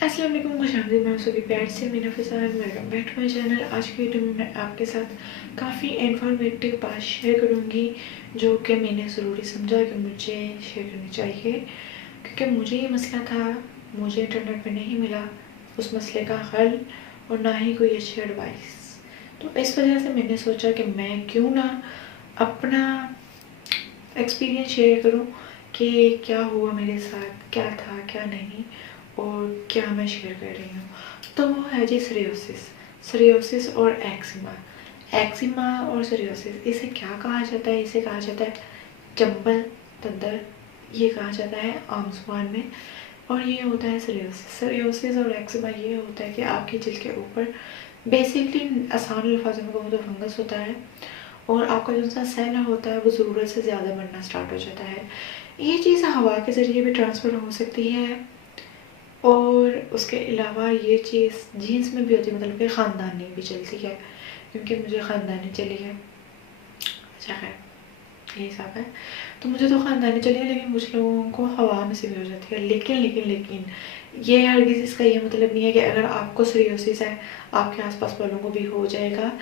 अस्सलाम वालेकुम, खुशामदीद। मैं सभी प्यार से Meena Fizan, welcome back to my channel. आज की वीडियो में मैं आपके साथ काफ़ी इन्फॉर्मेटिव बात शेयर करूँगी जो कि मैंने ज़रूरी समझा कि मुझे शेयर करनी चाहिए, क्योंकि मुझे ये मसला था, मुझे इंटरनेट पे नहीं मिला उस मसले का हल और ना ही कोई अच्छी एडवाइस। तो इस वजह से मैंने सोचा कि मैं क्यों ना अपना एक्सपीरियंस शेयर करूँ कि क्या हुआ मेरे साथ, क्या था क्या नहीं और क्या मैं शेयर कर रही हूँ। तो वो है जी सोरियासिस और एक्जिमा और सोरियासिस। इसे क्या कहा जाता है? इसे कहा जाता है चंबल तंदर, ये कहा जाता है आम जुबान में। और ये होता है सोरियासिस और एक्जिमा। ये होता है कि आपकी जिल्द के ऊपर बेसिकली आसान अल्फाजों में कहूँ तो फंगस होता है और आपका जो सा सेल होता है वो ज़रूरत से ज़्यादा बढ़ना स्टार्ट हो जाता है। ये चीज़ हवा के ज़रिए भी ट्रांसफ़र हो सकती है और उसके अलावा ये चीज़ जीन्स में भी होती है, मतलब कि ख़ानदानी भी चलती है, क्योंकि मुझे ख़ानदानी चली है। अच्छा है, यही सब है। तो मुझे तो ख़ानदानी चली है, लेकिन कुछ लोगों को हवा में से भी हो जाती है। लेकिन ये हरगिज़ इसका ये मतलब नहीं है कि अगर आपको सोरियासिस है आपके आसपास वालों को भी हो जाएगा।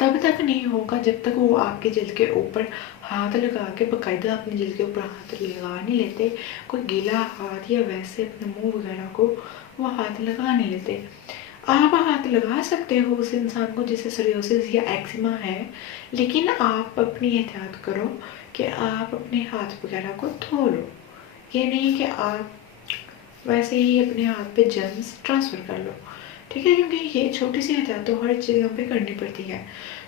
तब तक नहीं होगा जब तक वो आपके जिल्द के ऊपर हाथ लगा के, बाकायदा अपनी जिल्द के ऊपर हाथ लगा नहीं लेते। कोई गीला हाथ या वैसे अपने मुंह वगैरह को वो हाथ लगा नहीं लेते। आप हाथ लगा सकते हो उस इंसान को जिसे सोरियासिस या एक्जिमा है, लेकिन आप अपनी एहतियात करो कि आप अपने हाथ वगैरह को धो लो। ये नहीं कि आप वैसे ही अपने हाथ पे जर्म्स ट्रांसफ़र कर लो, ठीक है? क्योंकि ये छोटी सी एहतियात तो हर जगह पे करनी पड़ती है।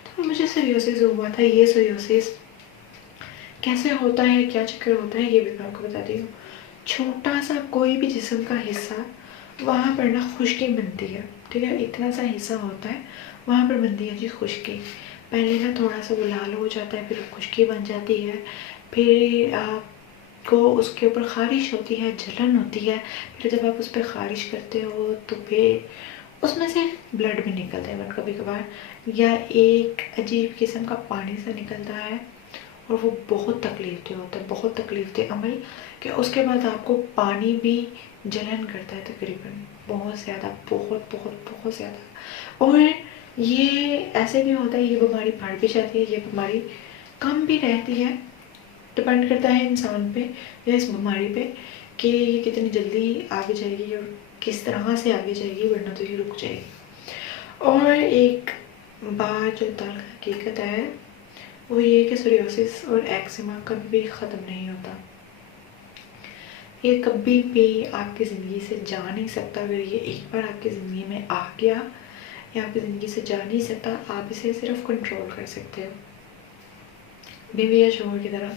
तो मुझे सोरियासिस हुआ था। ये सोरियासिस कैसे होता है, क्या चक्कर होता है, ये भी मैं आपको बताती हूँ। छोटा सा कोई भी जिस्म का हिस्सा, वहाँ पर ना खुश्की बनती है, ठीक है? इतना सा हिस्सा होता है, वहाँ पर बनती है जी खुश्की। पहले ना थोड़ा सा वो लाल हो जाता है, फिर खुश्की बन जाती है, फिर आपको उसके ऊपर ख़ारिश होती है, जलन होती है। फिर जब आप उस पर ख़ारिश करते हो तो फिर उसमें से ब्लड भी निकलता है कभी कभार, या एक अजीब किस्म का पानी सा निकलता है और वो बहुत तकलीफ दे होता है, बहुत तकलीफ दे अमल। कि उसके बाद आपको पानी भी जलन करता है तकरीबन, बहुत ज़्यादा, बहुत बहुत बहुत ज़्यादा। और ये ऐसे भी होता है, ये बीमारी बढ़ भी जाती है, ये बीमारी कम भी रहती है। डिपेंड करता है इंसान पे या इस बीमारी पे कि ये कितनी जल्दी आगे जाएगी और किस तरह से आगे जाएगी, वरना तो ये रुक जाएगी। और एक बात जो दाल हकीकत है वो ये कि सोरियासिस और एक्जिमा कभी भी ख़त्म नहीं होता। ये कभी भी आपकी ज़िंदगी से जा नहीं सकता। अगर ये एक बार आपकी ज़िंदगी में आ गया, या आपकी ज़िंदगी से जा नहीं सकता, आप इसे सिर्फ कंट्रोल कर सकते हो, बीवी या शोहर की तरह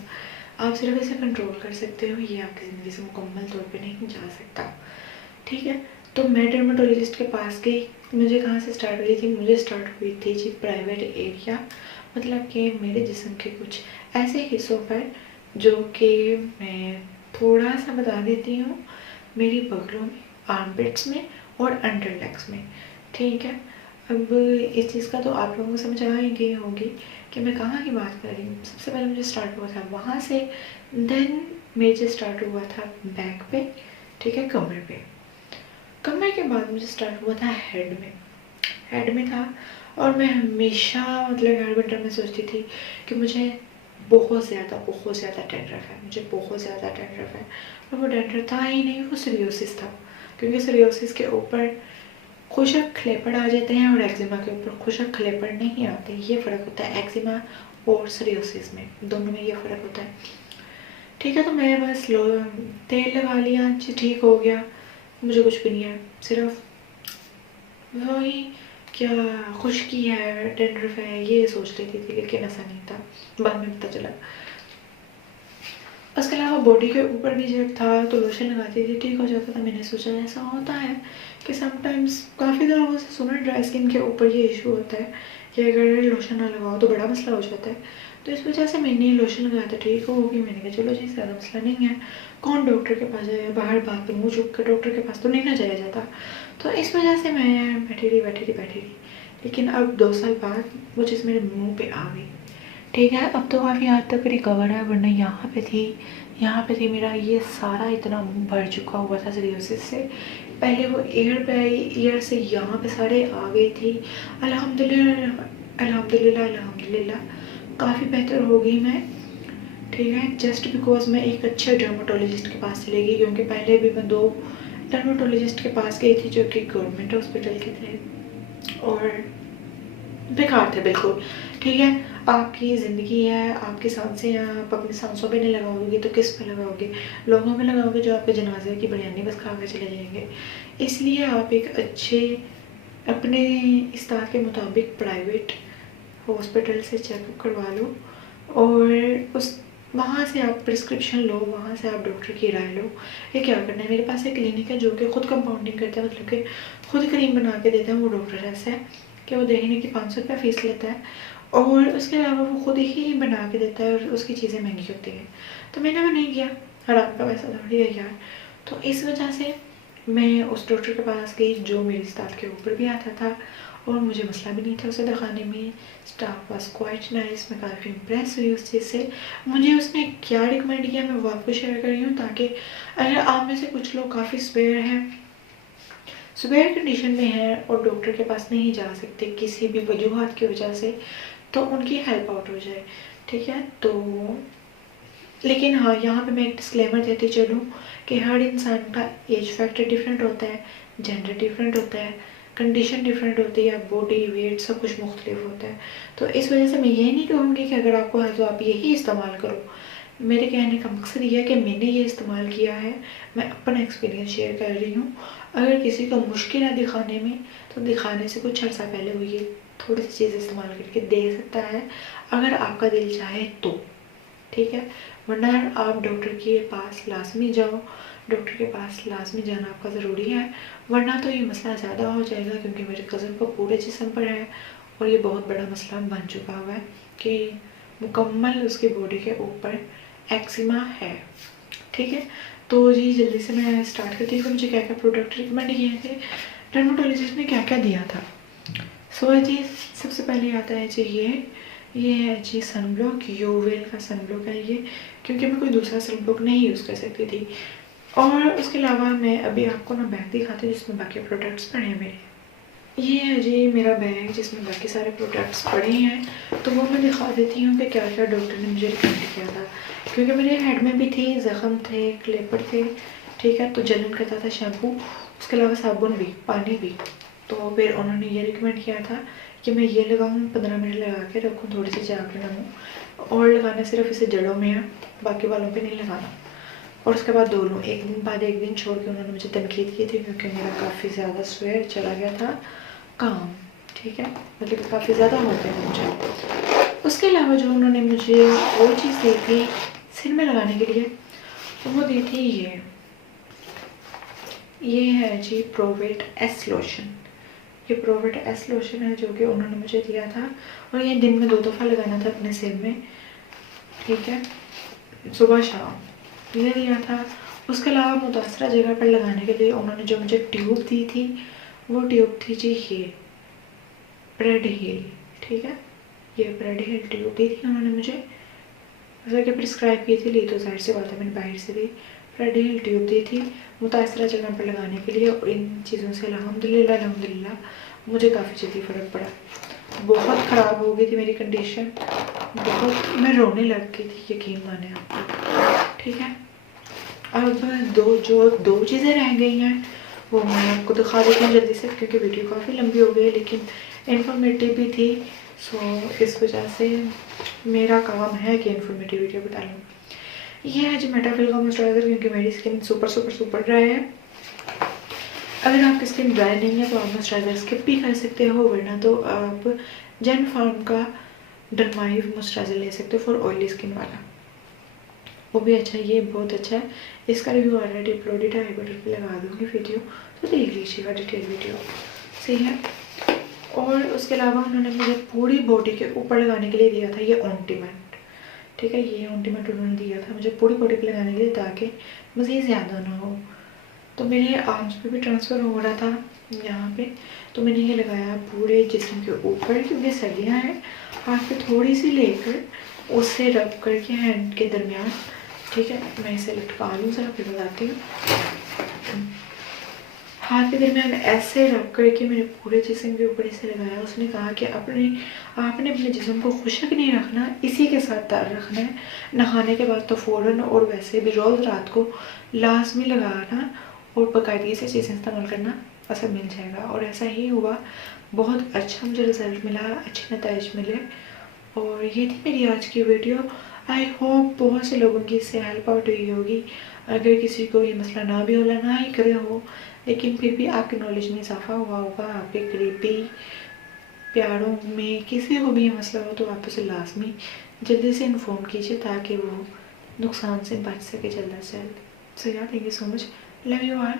आप सिर्फ इसे कंट्रोल कर सकते हो। ये आपकी ज़िंदगी से मुकम्मल तौर पे नहीं जा सकता, ठीक है? तो मैं डर्माटोलॉजिस्ट के पास गई। मुझे कहाँ से स्टार्ट हुई थी? मुझे स्टार्ट हुई थी जी प्राइवेट एरिया, मतलब कि मेरे जिस्म के कुछ ऐसे हिस्सों पर जो कि मैं थोड़ा सा बता देती हूँ। मेरी बगलों में, आर्मपिट्स में और अंडर लेग्स में, ठीक है? अब इस चीज़ का तो आप लोगों को समझ आ ही गई होगी कि मैं कहाँ की बात कर रही हूँ। सबसे पहले मुझे स्टार्ट हुआ था वहाँ से, देन मेरे स्टार्ट हुआ था बैक पे, ठीक है, कमर के बाद मुझे स्टार्ट हुआ था हेड में था। और मैं हमेशा, मतलब हर विंटर में सोचती थी कि मुझे बहुत ज़्यादा डैंड्रफ है, मुझे बहुत ज़्यादा डैंड्रफ है। और वो डैंड्रफ था ही नहीं, वो सोरियासिस था। क्योंकि सोरियासिस के ऊपर खुशक खलेपड़ आ जाते हैं और एक्जिमा के ऊपर खुशक खलेपड़ नहीं आते। ये फ़र्क होता है एक्जिमा और सोरियासिस में, दोनों में ये फ़र्क होता है, ठीक है? तो मैं बस तेल लगा लिया जी, ठीक हो गया। मुझे कुछ भी नहीं है, सिर्फ वही क्या खुश्की है, डैंड्रफ है, ये सोच रही थी, लेकिन ऐसा नहीं था, बाद में पता चला। उसके अलावा बॉडी के ऊपर भी जब था तो लोशन लगाती थी, ठीक हो जाता था। मैंने सोचा ऐसा होता है कि समटाइम्स, काफ़ी दिनों से सुना ड्राई स्किन के ऊपर ये इशू होता है कि अगर लोशन ना लगाओ तो बड़ा मसला हो जाता है। तो इस वजह से मैंने लोशन लगाया था, ठीक होगी। मैंने कहा चलो जी, ज़्यादा मसला नहीं है, कौन डॉक्टर के पास जाए, बाहर बात पे मुँह चुप कर डॉक्टर के पास तो नहीं ना जाया जाता। तो इस वजह से मैं बैठी रही। लेकिन अब 2 साल बाद वो चीज़ मेरे मुँह पे आ गई, ठीक है? अब तो काफ़ी हद तक रिकवर है, वरना यहाँ पे थी यहाँ पे थी मेरा ये सारा इतना मुंह भर चुका हुआ था सिलियोसिस से। पहले वो ईयर पे आई, ईयर से यहाँ पे सारे आ गई थी। अल्हम्दुलिल्लाह अल्हम्दुलिल्लाह अल्हम्दुलिल्लाह काफ़ी बेहतर हो गई मैं, ठीक है। जस्ट बिकॉज मैं एक अच्छे डर्माटोलॉजिस्ट के पास चली गई, क्योंकि पहले भी मैं 2 डर्माटोलॉजिस्ट के पास गई थी जो कि गवर्नमेंट हॉस्पिटल के थे और बेकार थे बिल्कुल, ठीक है। आपकी ज़िंदगी है, आपकी सांसें हैं, आप अपनी सांसों पे नहीं लगाओगे तो किस पे लगाओगे? लोगों पे लगाओगे जो आपके जनाजे की बिरयानी बस खा के चले जाएंगे। इसलिए आप एक अच्छे अपने इस्ताद के मुताबिक प्राइवेट हॉस्पिटल से चेकअप करवा लो और उस वहाँ से आप प्रिस्क्रिप्शन लो, वहाँ से आप डॉक्टर की राय लो। ये क्या करना है, मेरे पास एक क्लिनिक है जो कि खुद कंपाउंडिंग करता है, मतलब कि खुद क्रीम बना के देता है। वो डॉक्टर ऐसा है कि वो देखने की 500 रुपये फ़ीस लेता है और उसके अलावा वो खुद ही बना के देता है और उसकी चीज़ें महंगी होती हैं। तो मैंने वो नहीं किया, हराम का पैसा थोड़ी है यार। तो इस वजह से मैं उस डॉक्टर के पास गई जो मेरे स्टाफ के ऊपर भी आता था और मुझे मसला भी नहीं था उसे दिखाने में। स्टाफ वाज क्वाइट नाइस, मैं काफ़ी इम्प्रेस हुई उस चीज़ से। मुझे उसने क्या रिकमेंड किया मैं वो आपको शेयर कर रही हूँ, ताकि अगर आप में से कुछ लोग काफ़ी स्वेयर कंडीशन में हैं और डॉक्टर के पास नहीं जा सकते किसी भी वजूहत की वजह से, तो उनकी हेल्प आउट हो जाए, ठीक है। तो लेकिन हाँ, यहाँ पे मैं एक डिस्क्लेमर देती चलूँ कि हर इंसान का एज फैक्टर डिफरेंट होता है, जेंडर डिफरेंट होता है, कंडीशन डिफरेंट होती है, बॉडी वेट सब कुछ मुख्तलिफ होता है। तो इस वजह से मैं ये नहीं कहूँगी कि अगर आपको है तो आप यही इस्तेमाल करो। मेरे कहने का मकसद ये है कि मैंने ये इस्तेमाल किया है, मैं अपना एक्सपीरियंस शेयर कर रही हूँ। अगर किसी को मुश्किल है दिखाने में तो दिखाने से कुछ अर्सा पहले वो ये थोड़ी सी चीज़ें इस्तेमाल करके देख सकता है, अगर आपका दिल चाहे तो, ठीक है। वरना आप डॉक्टर के पास लाजमी जाओ, डॉक्टर के पास लाजमी जाना आपका ज़रूरी है, वरना तो ये मसला ज़्यादा हो जाएगा। क्योंकि मेरे कज़न को पूरे जिस्म पर है और ये बहुत बड़ा मसला बन चुका हुआ है कि मुकम्मल उसकी बॉडी के ऊपर एक्जिमा है, ठीक है। तो जी जल्दी से मैं स्टार्ट करती हूँ कि मुझे क्या क्या प्रोडक्ट रिकमेंड किए थे, डर्माटोलॉजिस्ट ने क्या क्या दिया था। सो जी सबसे पहले आता है जी ये है जी सनब्लॉक, यूवेल का सनब्लॉक है ये, क्योंकि मैं कोई दूसरा सनब्लॉक नहीं यूज़ कर सकती थी। और उसके अलावा मैं अभी आपको ना बैग दिखाती हूँ जिसमें बाकी प्रोडक्ट्स पड़े हैं मेरे। ये है जी मेरा बैग जिसमें बाकी सारे प्रोडक्ट्स पड़े हैं, तो वो मैं दिखा देती हूँ कि क्या क्या डॉक्टर ने मुझे रिकमेंड किया था। क्योंकि मेरे हेड में भी थी, ज़ख़म थे, क्लेपर थे, ठीक है। तो जलन करता था शैम्पू, उसके अलावा साबुन भी, पानी भी। तो फिर उन्होंने ये रिकमेंड किया था कि मैं ये लगाऊँ, 15 मिनट लगा के रखूँ, थोड़ी सी चाक लगाऊँ और लगाना सिर्फ इसे जड़ों में है, बाकी वालों पे नहीं लगाना। और उसके बाद धो लूँ, एक दिन बाद एक दिन छोड़ के उन्होंने मुझे तनकीद की थी क्योंकि मेरा काफ़ी ज़्यादा स्वेयर चला गया था काम, ठीक है, मतलब काफ़ी ज़्यादा होते हैं मुझे। उसके अलावा जो उन्होंने मुझे और चीज़ दी थी सिर में लगाने के लिए, वो दी थी ये है जी प्रोवेट एस लोशन। ये प्रोवेट एस लोशन है जो कि उन्होंने मुझे दिया था और ये दिन में 2 दफ़ा लगाना था अपने सिर में, ठीक है, सुबह शाम ये दिया था। उसके अलावा मुतासरा जगह पर लगाने के लिए उन्होंने जो मुझे ट्यूब दी थी वो ट्यूब थी जी ये ब्रेड हील, ठीक है। ये ब्रेड हील ट्यूब दी थी उन्होंने मुझे, जैसे कि प्रिस्क्राइब की थी, ली तो जाहिर सी बात है मैंने बाहर से ली। ब्रेड हील ट्यूब दी थी मुतासरा जगह पर लगाने के लिए और इन चीज़ों से अल्हम्दुलिल्लाह अल्हम्दुलिल्लाह मुझे काफ़ी जल्दी फ़र्क पड़ा। बहुत ख़राब हो गई थी मेरी कंडीशन, बहुत, मैं रोने लग गई थी, यकीन माने आप, ठीक है। अब दो चीज़ें रह गई हैं वो मैं आपको दिखा देती हूँ जल्दी से, क्योंकि वीडियो काफ़ी लंबी हो गई लेकिन इन्फॉर्मेटिव भी थी। सो इस वजह से मेरा काम है कि इन्फॉर्मेटिव वीडियो बता लूँ। ये है जी मेटाफिल का मॉइस्चराइज़र, क्योंकि मेरी स्किन सुपर ड्राई है। अगर आपकी स्किन ड्राई नहीं है तो आप मॉइस्चराइज़र स्किप भी कर सकते हो, वरना तो आप जेन फार्म का डर्माइव मॉइस्चराइज़र ले सकते हो फॉर ऑयली स्किन वाला, वो भी अच्छा है, ये बहुत अच्छा है। इसका रिव्यू ऑलरेडी अपलोडेड है, आई बटन पे लगा दूँगी वीडियो, तो देख लीजिएगा डिटेल वीडियो, सही है। और उसके अलावा उन्होंने मुझे पूरी बॉडी के ऊपर लगाने के लिए दिया था ये ऑइंटमेंट, ठीक है। ये ऑइंटमेंट उन्होंने दिया था मुझे पूरी बॉडी पे लगाने के लिए ताकि मज़ीद ज़्यादा ना हो। तो मेरे आर्म्स पे भी ट्रांसफ़र हो रहा था यहाँ पे, तो मैंने ये लगाया पूरे जिस्म के ऊपर, क्योंकि सर्दियाँ हैं। हाथ पे थोड़ी सी लेकर उससे रब करके हैंड के दरमियान, ठीक है, मैं इसे लटका लूँ ज़रा, फिर बताती हूँ। हाथ के दरमियान ऐसे रख करके मैंने पूरे जिस्म के ऊपर इसे लगाया। उसने कहा कि आपने अपने जिस्म को खुशक नहीं रखना, इसी के साथ तर रखना है। नहाने के बाद तो फ़ौरन और वैसे भी रोज़ रात को लाजमी लगाना और बाकायदगी से चीज़ें इस्तेमाल करना, असर मिल जाएगा। और ऐसा ही हुआ, बहुत अच्छा मुझे रिज़ल्ट मिला, अच्छे नतीजे मिले। और ये थी मेरी आज की वीडियो। आई होप बहुत से लोगों की इससे हेल्प आउट हुई होगी। अगर किसी को ये मसला ना भी होला, ना ही करे हो, लेकिन फिर भी आपकी नॉलेज में इजाफा हुआ होगा, आपके करीबी प्यारों में किसी को भी ये मसला हो तो आप उसे लाजमी जल्दी से इन्फॉर्म कीजिए ताकि वो नुकसान से बच सके जल्द से जल्द। सो या thank you so much, love you all.